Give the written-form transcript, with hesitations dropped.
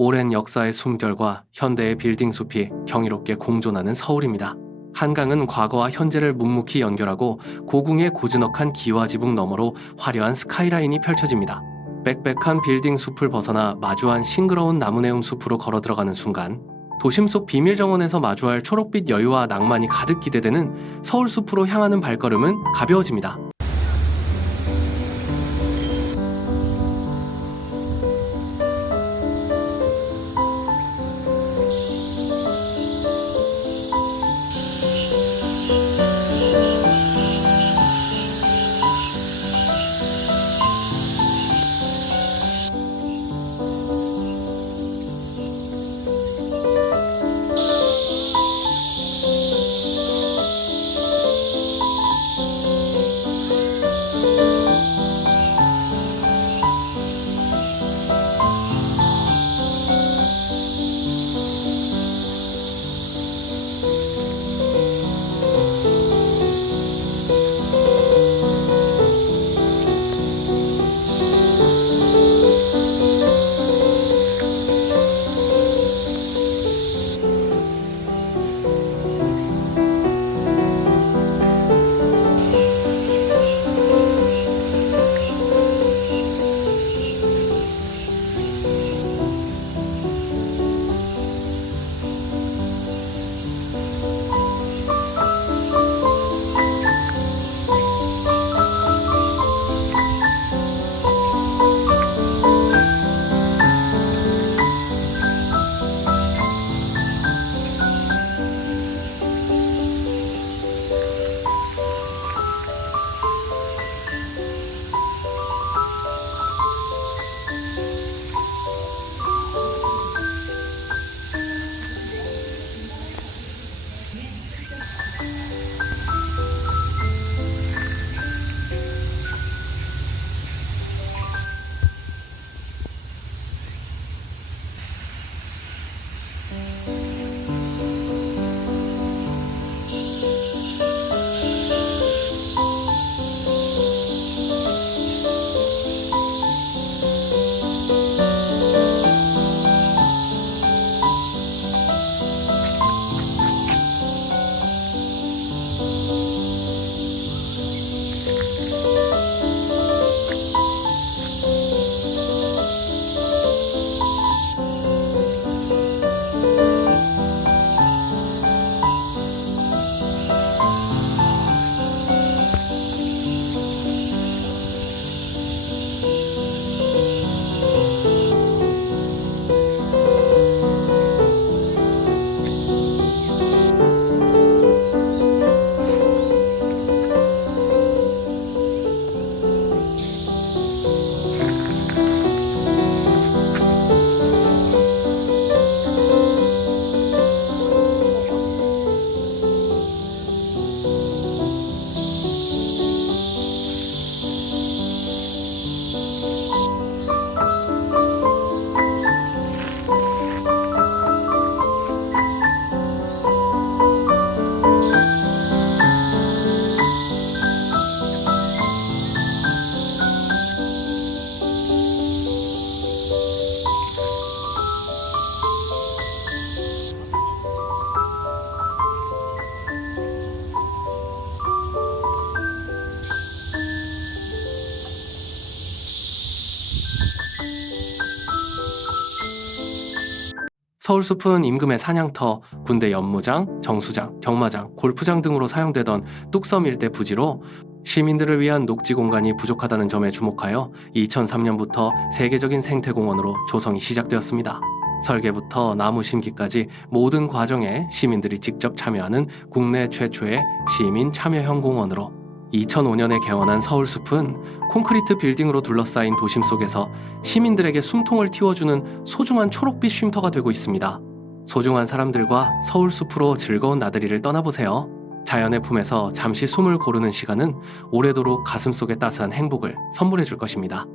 오랜 역사의 숨결과 현대의 빌딩 숲이 경이롭게 공존하는 서울입니다. 한강은 과거와 현재를 묵묵히 연결하고 고궁의 고즈넉한 기와지붕 너머로 화려한 스카이라인이 펼쳐집니다. 빽빽한 빌딩 숲을 벗어나 마주한 싱그러운 나무네움 숲으로 걸어 들어가는 순간 도심 속 비밀정원에서 마주할 초록빛 여유와 낭만이 가득 기대되는 서울숲으로 향하는 발걸음은 가벼워집니다. 서울숲은 임금의 사냥터, 군대 연무장, 정수장, 경마장, 골프장 등으로 사용되던 뚝섬 일대 부지로 시민들을 위한 녹지 공간이 부족하다는 점에 주목하여 2003년부터 세계적인 생태공원으로 조성이 시작되었습니다. 설계부터 나무 심기까지 모든 과정에 시민들이 직접 참여하는 국내 최초의 시민 참여형 공원으로 2005년에 개원한 서울숲은 콘크리트 빌딩으로 둘러싸인 도심 속에서 시민들에게 숨통을 틔워주는 소중한 초록빛 쉼터가 되고 있습니다. 소중한 사람들과 서울숲으로 즐거운 나들이를 떠나보세요. 자연의 품에서 잠시 숨을 고르는 시간은 오래도록 가슴속에 따스한 행복을 선물해 줄 것입니다.